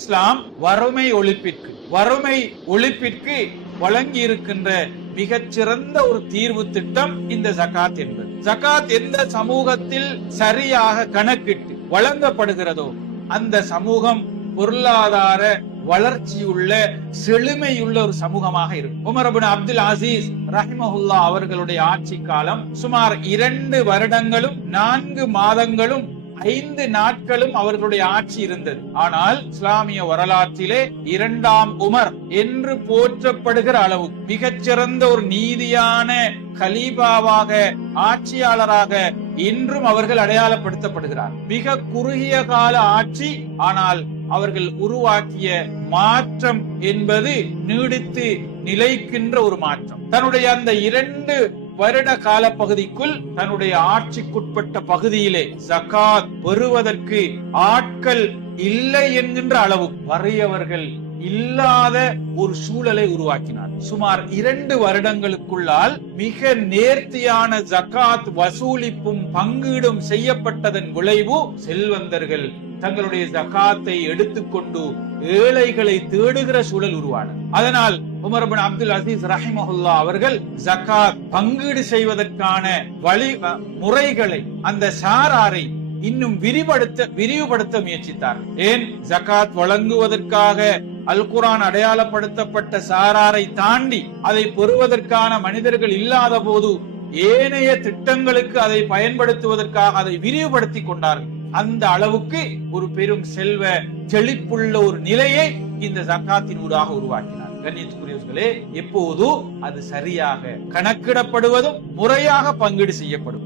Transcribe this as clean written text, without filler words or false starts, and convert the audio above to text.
இஸ்லாம் வறுமை ஒழிப்பிற்கு வழங்கி இருக்கின்ற மிகச்சிறந்த ஒரு தீர்வு திட்டம் இந்த ஜகாத் என்பது. ஜகாத் எந்த சமூகத்தில் சரியாக கணக்கிட்டு வழங்கப்படுகிறதோ அந்த சமூகம் பொருளாதார வளர்ச்சியுள்ள செழுமையுள்ள ஒரு சமூகமாக இருக்கும். உமர் இப்னு அப்துல் அசீஸ் ரஹிமஹுல்லாஹ் அவர்களுடைய ஆட்சி காலம் சுமார் 2 வருடங்களும் 4 மாதங்களும் 5 நாட்களும் அவர்களுடைய ஆட்சி இருந்தது. ஆனால் இஸ்லாமிய வரலாற்றிலே 2ஆம் உமர் என்று போற்றப்படுகிற அளவு மிகச்சிறந்த ஒரு நீதியான கலீபாவாக ஆட்சியாளராக இன்றும் அவர்கள் அடையாளப்படுத்தப்படுகிறார். மிக குறுகிய கால ஆட்சி, ஆனால் அவர்கள் உருவாக்கிய மாற்றம் என்பது நீடித்து நிலைக்கின்ற ஒரு மாற்றம். தன்னுடைய அந்த 2 வருட கால பகுதிக்குள் தன்னுடைய ஆட்சிக்குட்பட்ட பகுதியிலே ஜகாத் பெறுவதற்கு ஆட்கள் இல்லை என்கின்ற அளவு வறியவர்கள் இல்லாத ஒரு சூழலை உருவாக்கினார். சுமார் 2 வருடங்களுக்குள்ளால் மிக நேர்த்தியான ஜகாத் வசூலிப்பும் பங்கீடும் செய்யப்பட்டதன் விளைவு செல்வந்தர்கள் தங்களுடைய ஜகாத்தை எடுத்துக்கொண்டு ஏழைகளை தேடுகிற சூழல் உருவானது. அதனால் உமர் இப்னு அப்துல் அசீஸ் ரஹிமஹுல்லாஹ் அவர்கள் ஜகாத் பங்கீடு செய்வதற்கான முறைகளை அந்த சாராரை இன்னும் விரிவுபடுத்த முயற்சித்தார். ஏன் ஜகாத் வழங்குவதற்காக அல் குர்ஆன் அடையாளப்படுத்தப்பட்ட சாராரை தாண்டி அதை பெறுவதற்கான மனிதர்கள் இல்லாத போது ஏனைய திட்டங்களுக்கு அதை பயன்படுத்துவதற்காக அதை விரிவுபடுத்திக் கொண்டார்கள். அந்த அளவுக்கு ஒரு பெரும் செல்வ செழிப்புள்ள ஒரு நிலையை இந்த ஜகாத்தின் ஊடாக உருவாக்கினார். கண்ணியத்துக்குரியவர்களே, எப்போது அது சரியாக கணக்கிடப்படுவதும் முறையாக பங்கீடு செய்யப்படும்.